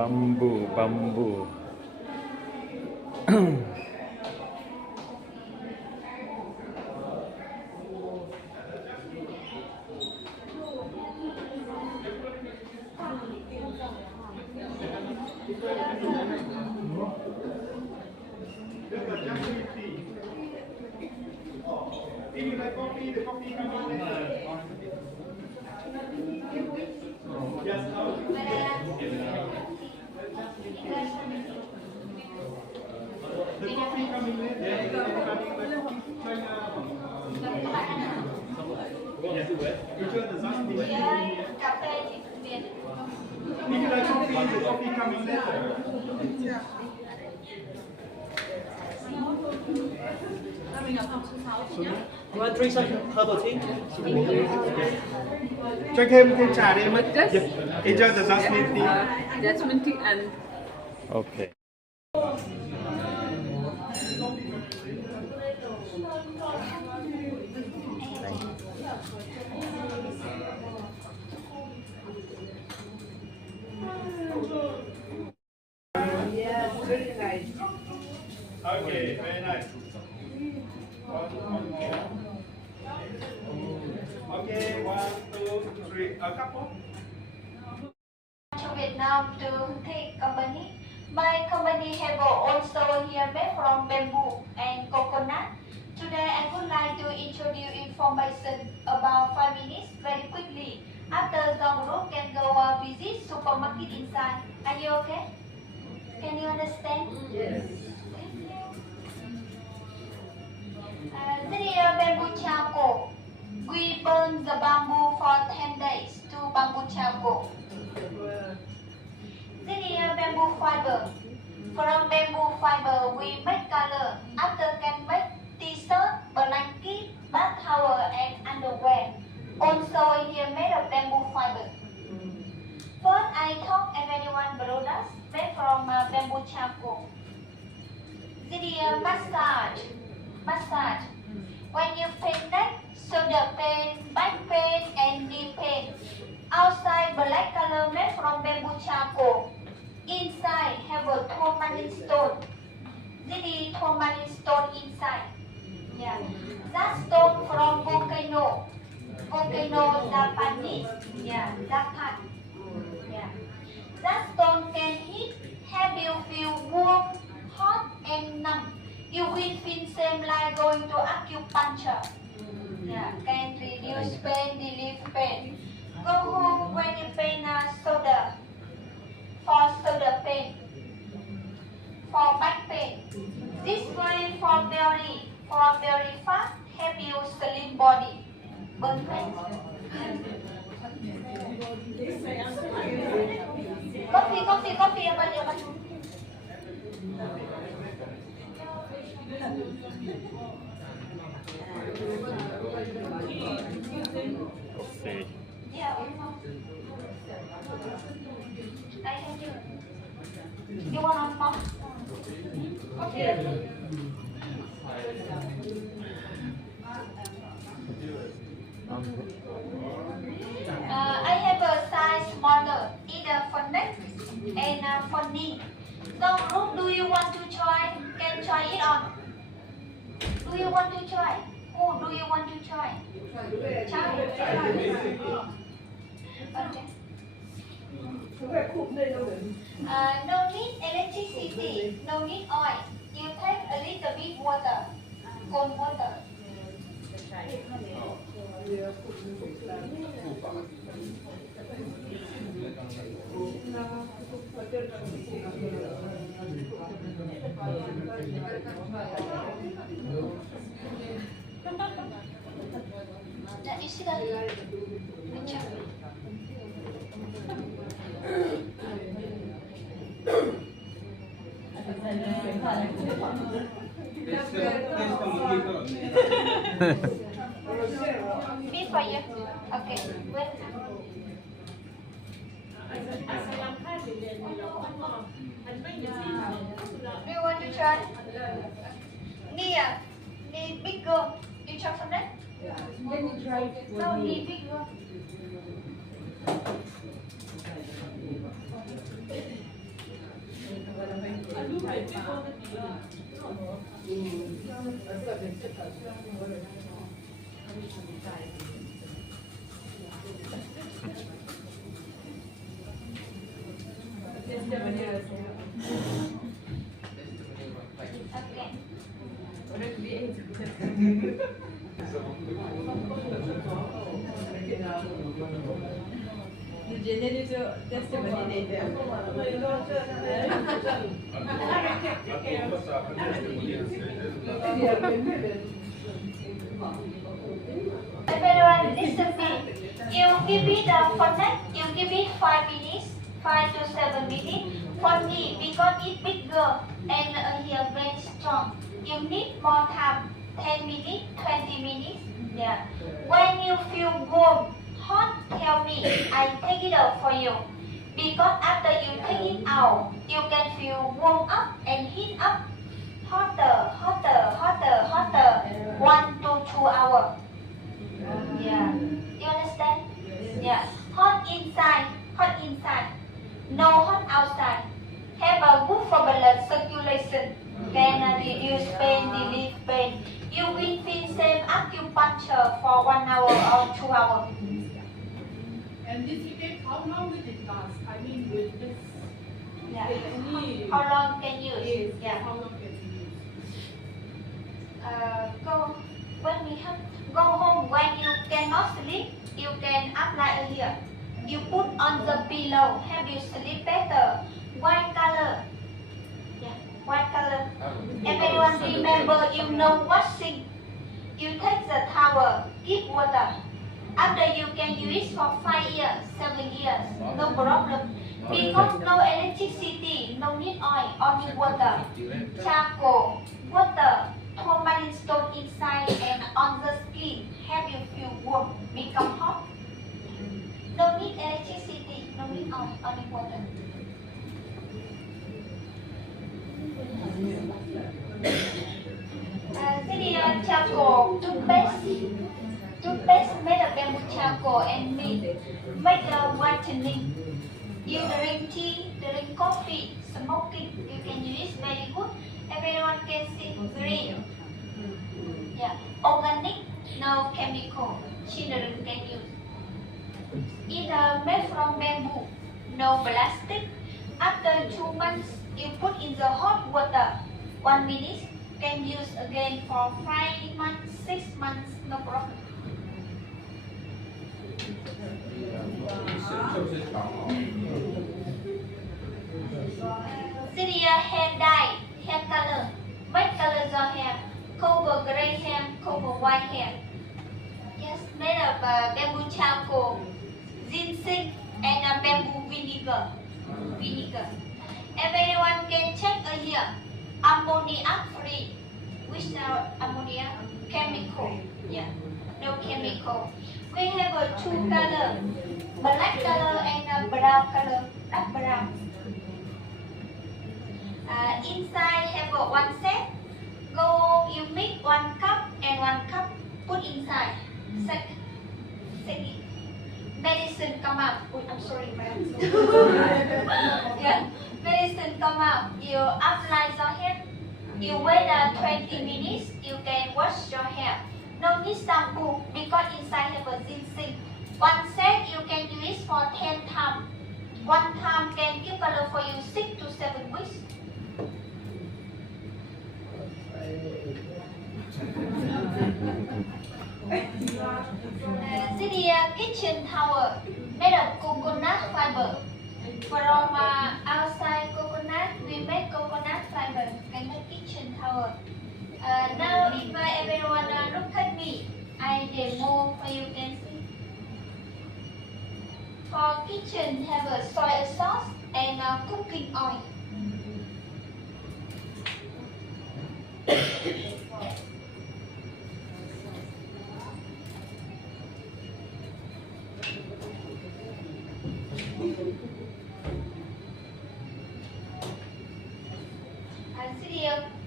bamboo. You want to drink some herbal tea? Cho thêm trà đi em. With this? Enjoy the jasmine tea. Jasmine tea and Okay. yes, very nice. Okay, very nice. One more. Okay, 1, 2, 3. A couple. To Vietnam to take company. My company have also here made from bamboo and coconut. Today I would like to introduce information about 5 minutes very quickly. After the group can go visit supermarket inside. Are you okay? Can you understand? Yes. Thank you. The bamboo charcoal. We burn the bamboo for 10 days to bamboo charcoal. The bamboo fiber. From bamboo fiber we make color. After can make t-shirt, blanket, bath towel and underwear. Also here made of bamboo fiber. First I talk everyone products made from bamboo charcoal. The massage. When you pain neck, shoulder pain, back pain and knee pain. Outside black color made from bamboo charcoal. Inside have a tourmaline stone. The tourmaline stone inside. Yeah. That stone from volcano. Volcano Japanese. Yeah, Japan. Yeah. That stone can heat, have you feel warm, hot and numb. You will feel same like going to acupuncture. Yeah, can reduce pain, relieve pain. Go home when you pain shoulder. For shoulder pain. For back pain. This way for very fast, help you slim body. Burn pain. Coffee apa dia apa? Okay. Yeah. I can do it. You want one more? Okay. I have a size smaller, either for neck and for knee. So, group, do you want to try? Can try it on. Do you want to try? Who do you want to try? Try. Okay. No need electricity, no need oil. You take a little bit water, cold water. Now you see that? Good job. Me for you. Okay. Wait. Do you want to try? Knee bigger. You try from that? Let me try. No, knee bigger. Okay. Everyone listen me. You give me the connect, you give me 5 minutes, 5 to 7 minutes. For me, because it's bigger and here very strong. You need more time, 10 minutes, 20 minutes. Yeah. When you feel warm, hot, tell me. I take it out for you. Because after you take it out, you can feel warm up and heat up. Hotter, hotter, hotter, hotter. 1 to 2 hours. Yeah. You understand? Yeah. Hot inside, hot inside. No hot outside. Have a good for blood circulation. Can reduce pain, relieve pain. You will feel same acupuncture for 1 hour or 2 hours. And this effect, how long will it last? I mean, will this Yeah. take any... How long can you use? Yeah. Yeah. How long can you use? Go when we have go home when you cannot sleep, you can apply here. You put on the pillow, have you sleep better. White color. Yeah, white color. Everyone remember you know washing. You take the towel, give water. After you can use it for 5 years, 7 years, no problem. Because no electricity, no need oil, only water. Charcoal, water, tourmaline stone inside and on the skin, have you feel warm, become hot. No need electricity, no need oil, only water. Charcoal, toothpaste made of bamboo charcoal and make a whitening. You drink tea, drink coffee, smoking, you can use very good. Everyone can see green. Yeah, organic, no chemical. Children can use. Either made from bamboo, no plastic. After 2 months, you put in the hot water. 1 minute, can use again for 5 months, 6 months, no problem. Syria hair dye, hair color, white color your hair, cover gray hair, cover white hair. Yes, made of bamboo charcoal, ginseng, and bamboo vinegar. Everyone can check here. Ammonia free. Without ammonia, chemical. Yeah, no chemical. We have a 2 color, black color and a brown color, dark brown. Inside have a 1 set. Go, you mix 1 cup and 1 cup, put inside. Second. Medicine come out. Oh, I'm sorry, madam. Yeah, medicine come out. You apply your hair. You wait 20 minutes. You can wash your hair. No need shampoo because inside have a ginseng. 1 set you can use for 10 times. 1 time can give color for you 6 to 7 weeks. City kitchen towel made of coconut fiber. From outside coconut, we make coconut fiber and make kitchen towel. Now, if everyone look at me, I demo for you can see. For kitchen, have a soy sauce and cooking oil.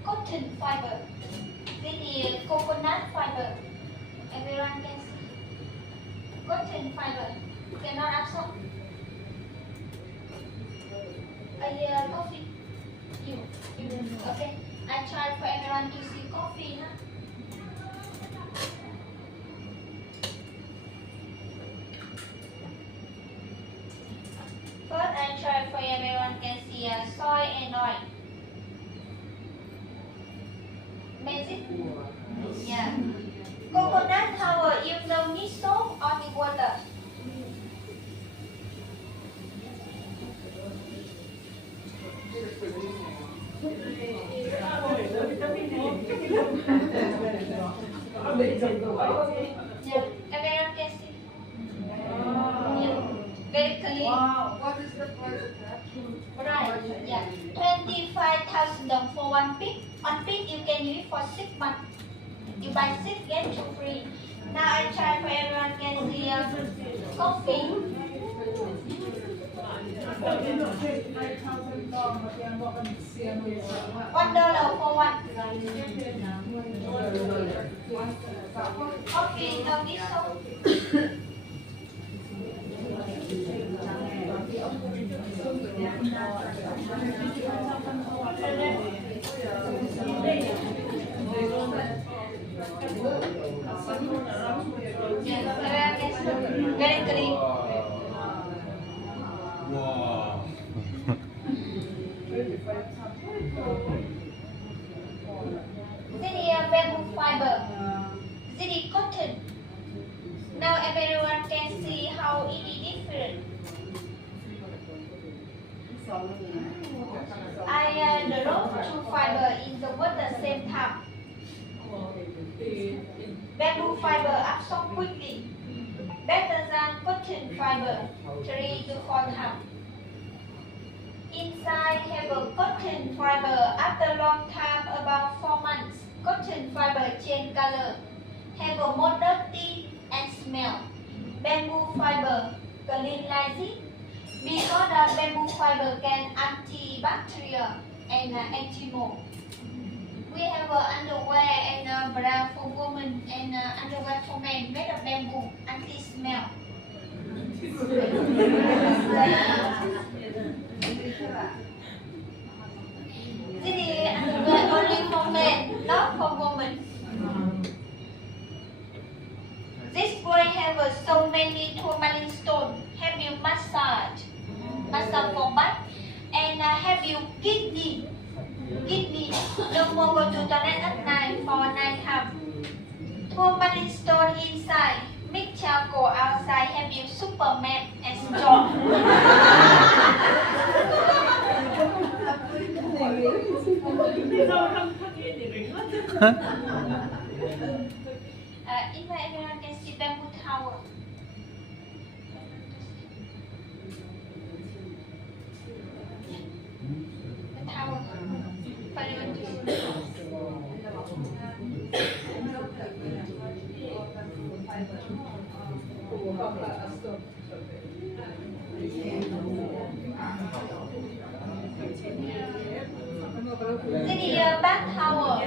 Cotton fiber. This is coconut fiber. Everyone can see. Cotton fiber. Cannot absorb. Coffee. You Okay, I try for everyone to see coffee, huh? First, I try for everyone can see soy and oil. Magic? Yeah. Coconut power, you no need soap, only water. Yeah, everyone can see. Yeah, very clean. Wow, what is the price of that? Right, yeah. 25,000 dong for one pig. One pig you can use for 6 months. You buy 6, get 2 free. Now I try for everyone can see coffee. $1 for one. Coffee, no need soap. Very clean. Wow. This is bamboo fiber. This is cotton. Now everyone can see how it is different. I drop 2 fiber in the water same time. Bamboo fiber absorb quickly, better than cotton fiber 3 to 4 times. Inside have a cotton fiber after long time about 4 months. Cotton fiber change color, have a more dirty and smell. Bamboo fiber clean like this because the bamboo fiber can antibacterial and anti-mold. We have underwear and bra for women and underwear for men made of bamboo, anti-smell. This is underwear only for men, not for women. This boy have so many tourmaline stones. Have you massage for back and have you kidney. No more go to toilet at night for 9 times. Tourmaline stone inside. Make charcoal outside. Have you Superman and strong. Invite everyone can see bamboo tower. The tower. For everyone to see. This is a bath towel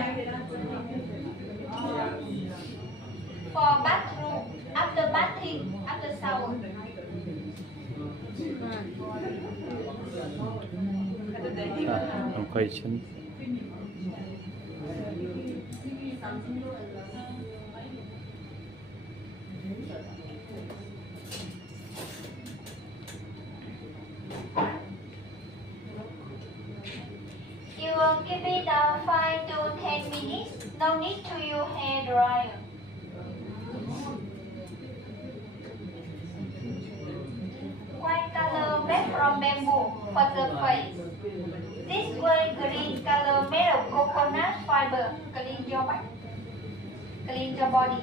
for bathroom after bathing, after shower. tangkai chân. You will keep it 5 to 10 minutes. No need to use hair dryer. White color made from bamboo for the face. This way green color made of coconut fiber. Clean your back. Clean your body.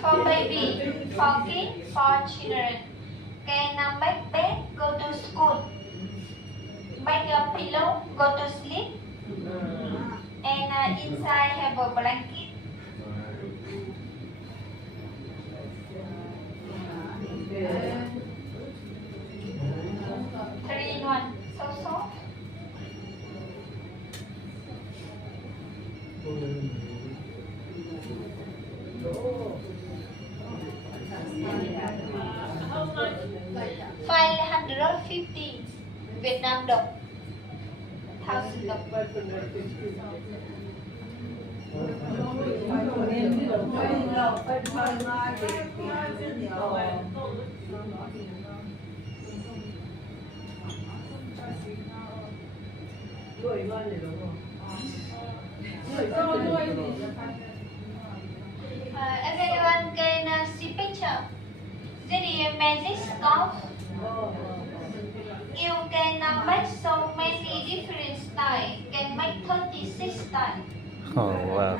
For baby, for kids, for children. Can make bed, go to school. Make your pillow, go to sleep. And inside have a blanket. Three in one, so soft. Everyone can see picture. This is magic scarf. You can make so many different styles. Can make 36 styles. Oh, wow.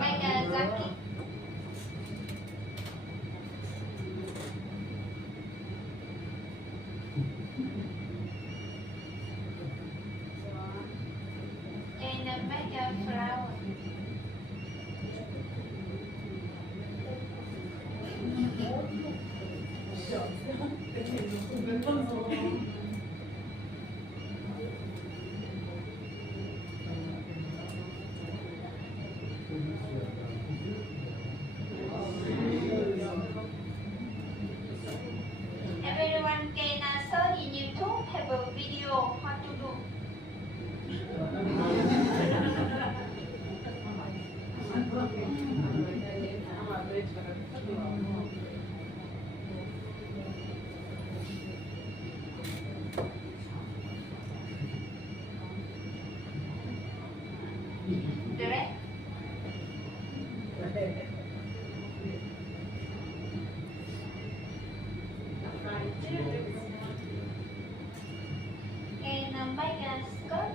Make a jacket. And make a flower. Everyone can search in YouTube, have a video how to do. Direct. And make a skirt.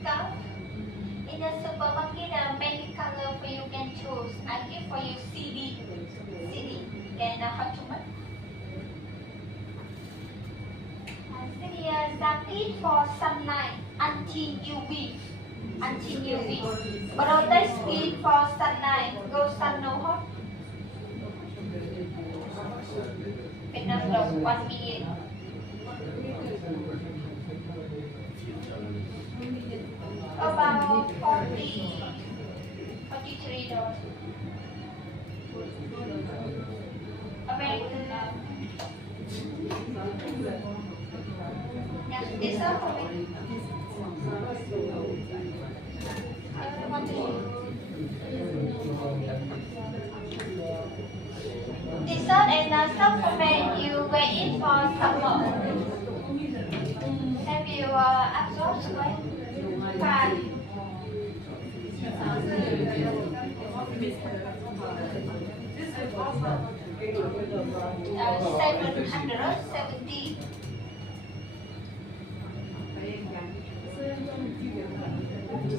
Stuff. In the supermarket, there are many colors for you can choose. I give for you CD. Can how to make? CD jacket for sunlight anti-UV. Protect skin for sunlight. Go sun no hot. Vietnam đồng 1 million. About 43 dollars. American. Yeah, this one for me. What do you? This one and supplement you wear it for summer. Have you absorbed sweat? Fine. 770.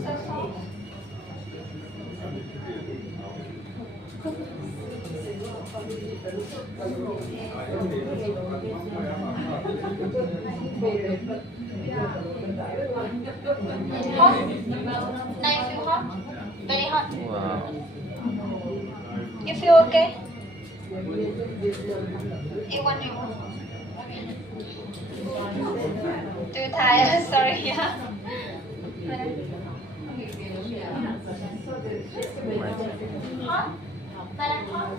So soft. Hot. Nice, you hot? Very hot. Wow. You feel okay? You want you? Too tired, sorry, yeah. Hot? But hot?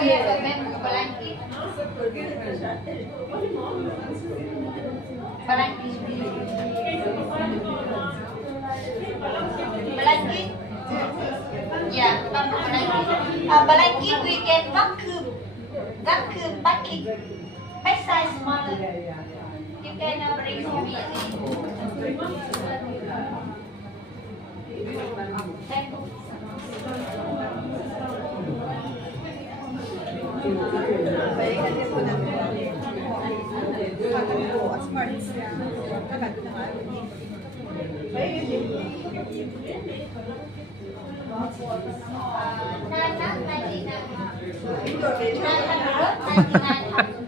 We have a bamboo blanket. Blanket. Yeah, bamboo blanket. Blanket we can vacuum packing. Make size smaller. You can bring home easy. Bamboo.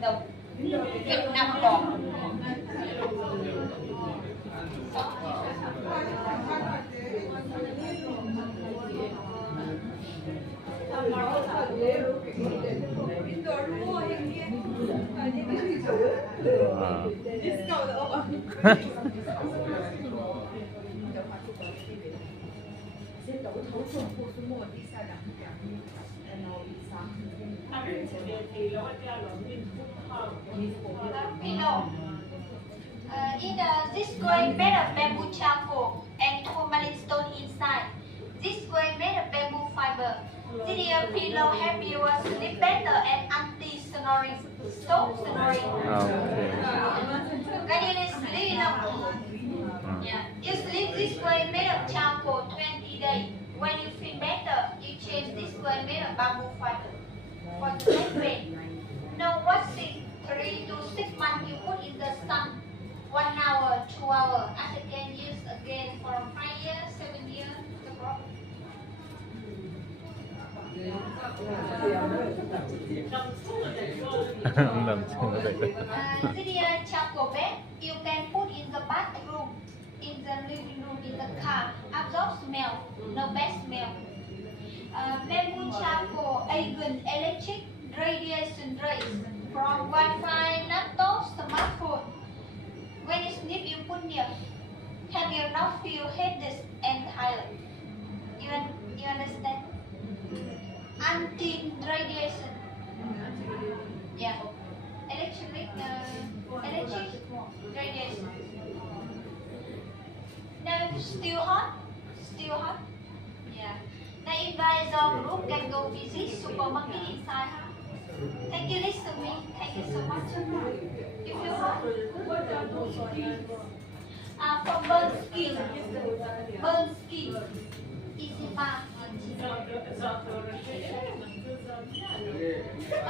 đồng Việt Nam đồng. This square made of bamboo charcoal and tourmaline stone inside. This square made of bamboo fiber. This pillow help you sleep better and anti-snoring. Stop snoring. Okay. Can you sleep enough? Yeah. You sleep this way made of charcoal 20 days. When you feel better, you change this way made of bamboo fiber. For the next way, no washing 3 to 6 months you put in the sun. 1 hour, 2 hours. After can use again for 5 years, 7 years. No problem. This charcoal bed you can put in the bathroom, in the living room, in the car. Absorb smell, no bad smell. Bamboo charcoal against electric radiation rays from Wi-Fi, laptop, smartphone. When you sleep, you put near. Have you not feel headache and tired? You understand? Anti-radiation. Yeah. Electric radiation. Now still hot? Still hot? Yeah. Now if guys group can go visit supermarket inside. Thank you, listen to me. Thank you so much. You feel hot? For burn skin. Burn skin. Easy bath.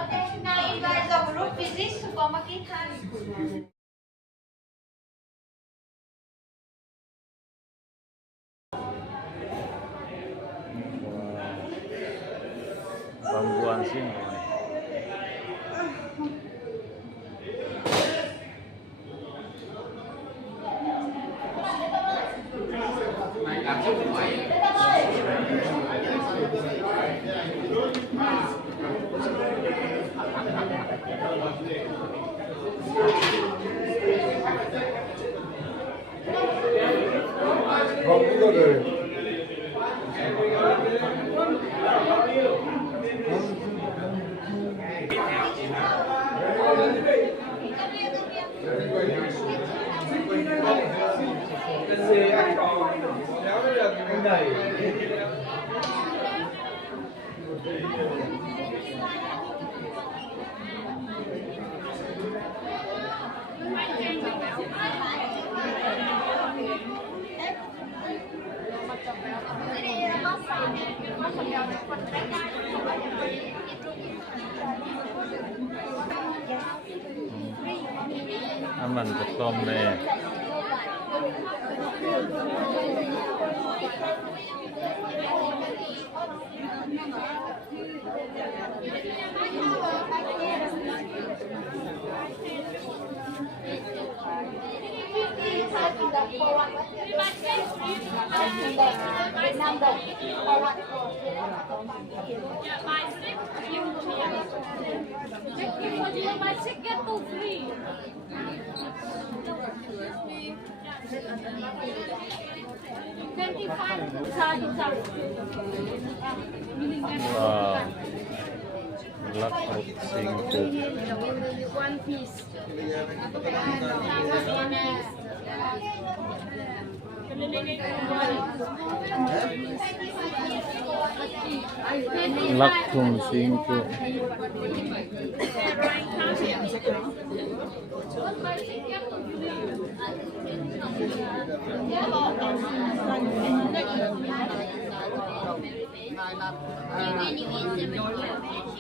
Okay, now you guys are group visit supermarket time. Bambuan sini. Aman betom nih. Wow. Lakrup singku. One piece. Lakum singku.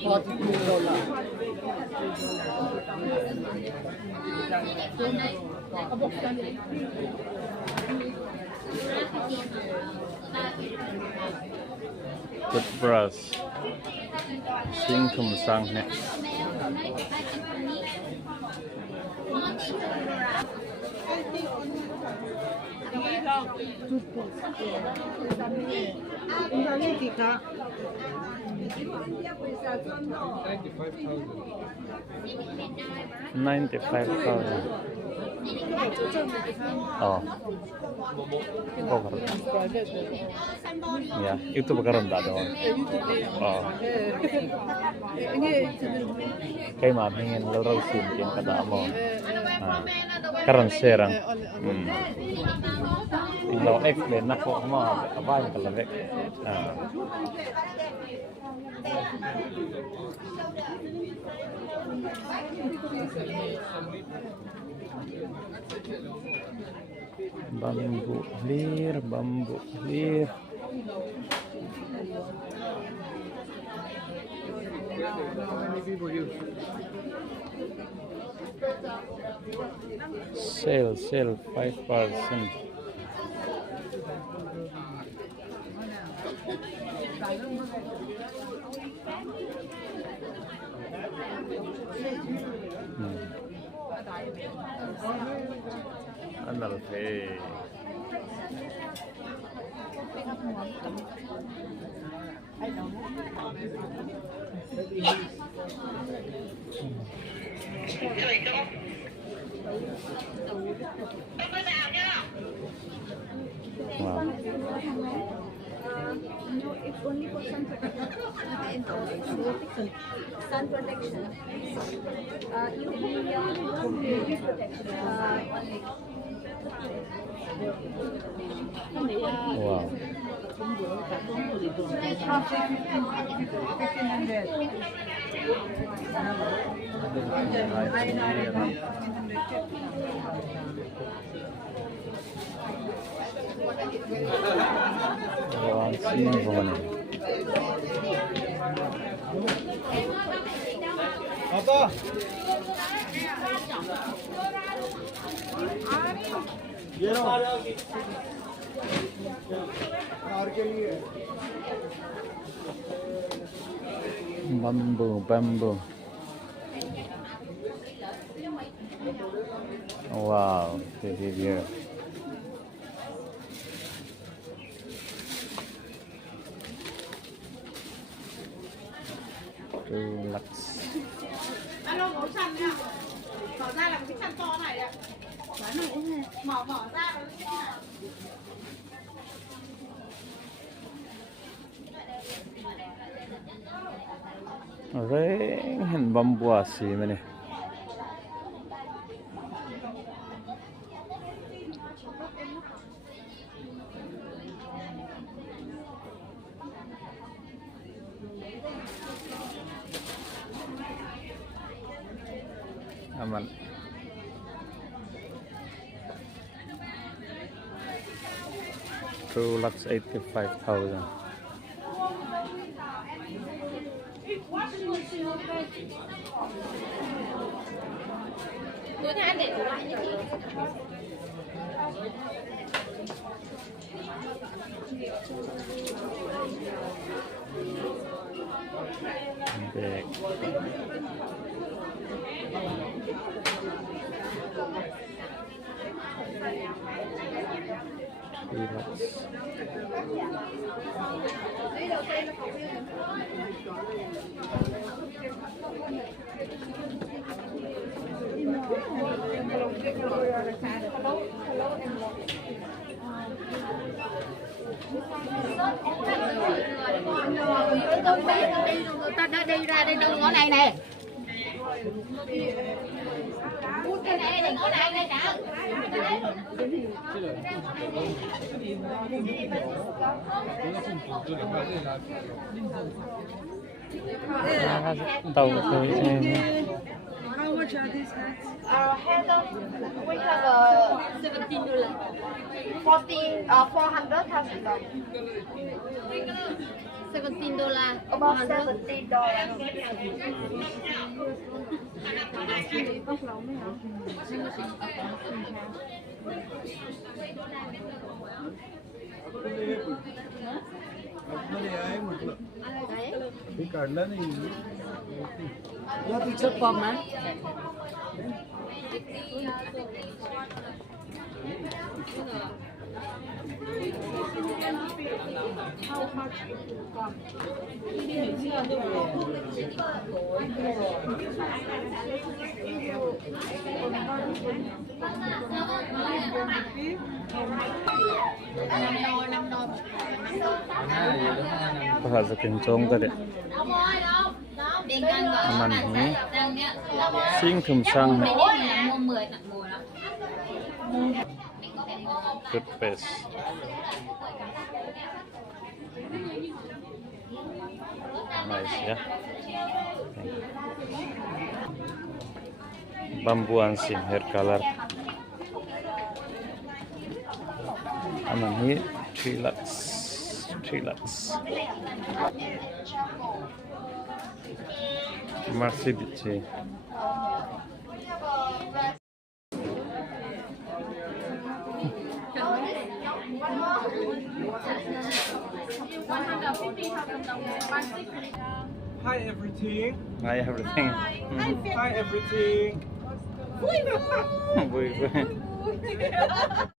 $42. toothbrush ซิงค์ถุงซังเนี่ย95,000 oh ya itu bakaran tak doang oh kayak mah pengen lorong yang kata mau karan serang kalau X ben nak kok mau apa yang kalau X bambu clear sale 5%. Andal pe. Wow. No, it's only for sun protection. Sun protection. UV protection. Wow. Apa? ये लो car के लिए bambu. Wow, this is here. Relax. Alo, gấu chăn nha. Mở ra là cái chăn to này ạ. Mở ra là cái chăn. Ren bambu asli mana? Aman. $285,000. Tôi than để đủ lại như thế. Big. Relax. Ta đã đi ra đây đâu ngõ này nè. Cái này thì ngõ này đây cả. Tàu tới How much are these hats? We have $17. 400,000 dollars. $17. About $17. Tóc lóng đấy hả? अपना ले आए मतलब ये काटला नहीं या picture pop man How much it will come? Baka sa kencong tadi. Aman ini. Sing thum sang. Toothpaste. Nice ya. Thank you. Bambuan sim hair color. Aman ini 3 lakhs. 3 lakhs. Masih dice. Hi everything. Hi everything. Hi everything. Vui vui.